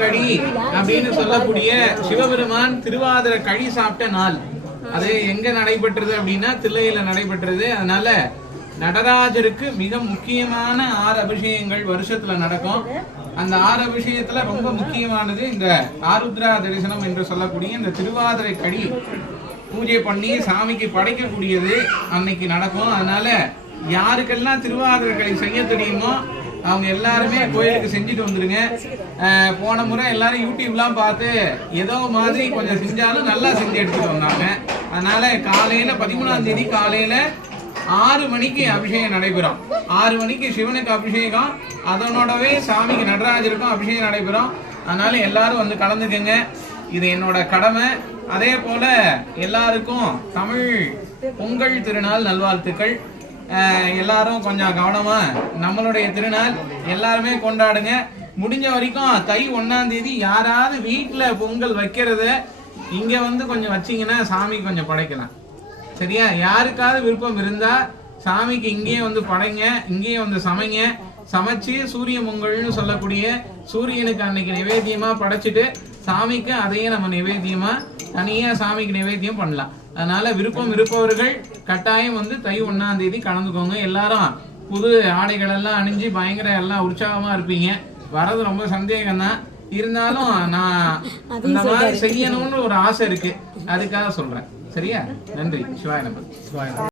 கழி அப்படின்னு சொல்லக்கூடிய சிவபெருமான் திருவாதிரை கழி சாப்பிட்ட நாள். அது எங்க நடைபெற்றது அப்படின்னா தில்லையில நடைபெற்றது. அதனால நடராஜருக்கு மிக முக்கியமான 6 அபிஷேகங்கள் வருஷத்துல நடக்கும். அந்த 6 அபிஷேகத்துல ரொம்ப முக்கியமானது இந்த ஆருத்ரா தரிசனம் என்று சொல்லக்கூடிய இந்த திருவாதிரை கழி பூஜை பண்ணி சாமிக்கு படைக்கக்கூடியது அன்னைக்கு நடக்கும். அதனால யாருக்கெல்லாம் திருவாதிரை கழி செய்ய தெரியுமோ அவங்க எல்லாருமே கோயிலுக்கு செஞ்சுட்டு வந்துருங்க. போன முறை எல்லாரும் யூடியூப்லாம் பார்த்து ஏதோ மாதிரி கொஞ்சம் செஞ்சாலும் நல்லா செஞ்சு எடுத்துட்டு வந்தாங்க. அதனால காலையில 13ஆம் தேதி காலையில 6 மணிக்கு அபிஷேகம் நடைபெறும். 6 மணிக்கு சிவனுக்கு அபிஷேகம், அதனோடவே சாமிக்கு நடராஜருக்கும் அபிஷேகம் நடைபெறும். அதனால எல்லாரும் வந்து கலந்துக்கங்க. இது என்னோட கடமை. அதே போல எல்லாருக்கும் தமிழ் பொங்கல் திருநாள் நல்வாழ்த்துக்கள். எல்லாரும் கொஞ்சம் கவனமா நம்மளுடைய திருநாள் எல்லாருமே கொண்டாடுங்க. முடிஞ்ச வரைக்கும் தை 1ஆம் தேதி யாராவது வீட்டுல பொங்கல் வைக்கிறத இங்க வந்து கொஞ்சம் வச்சீங்கன்னா சாமிக்கு கொஞ்சம் படைக்கலாம். சரியா? யாருக்காவது விருப்பம் இருந்தா சாமிக்கு இங்கேயே வந்து படைங்க, இங்கேயே வந்து சமைங்க. சமைச்சு சூரிய பொங்கல்னு சொல்லக்கூடிய சூரியனுக்கு அன்னைக்கு நிவேத்தியமா படைச்சிட்டு சாமிக்கு அதையே நம்ம நிவேத்தியமா தனியா சாமிக்கு நிவேத்தியம் பண்ணலாம். அதனால விருப்பம் இருப்பவர்கள் கட்டாயம் வந்து தை 1ஆம் தேதி கலந்துக்கோங்க. எல்லாரும் புது ஆடைகள் எல்லாம் அணிஞ்சு பயங்கர எல்லாம் உற்சாகமா இருப்பீங்க. வர்றது ரொம்ப சந்தேகம் தான். இருந்தாலும் நான் இந்த மாதிரி செய்யணும்னு ஒரு ஆசை இருக்கு, அதுக்காக சொல்றேன். சரியா? நன்றி. சிவாய நம.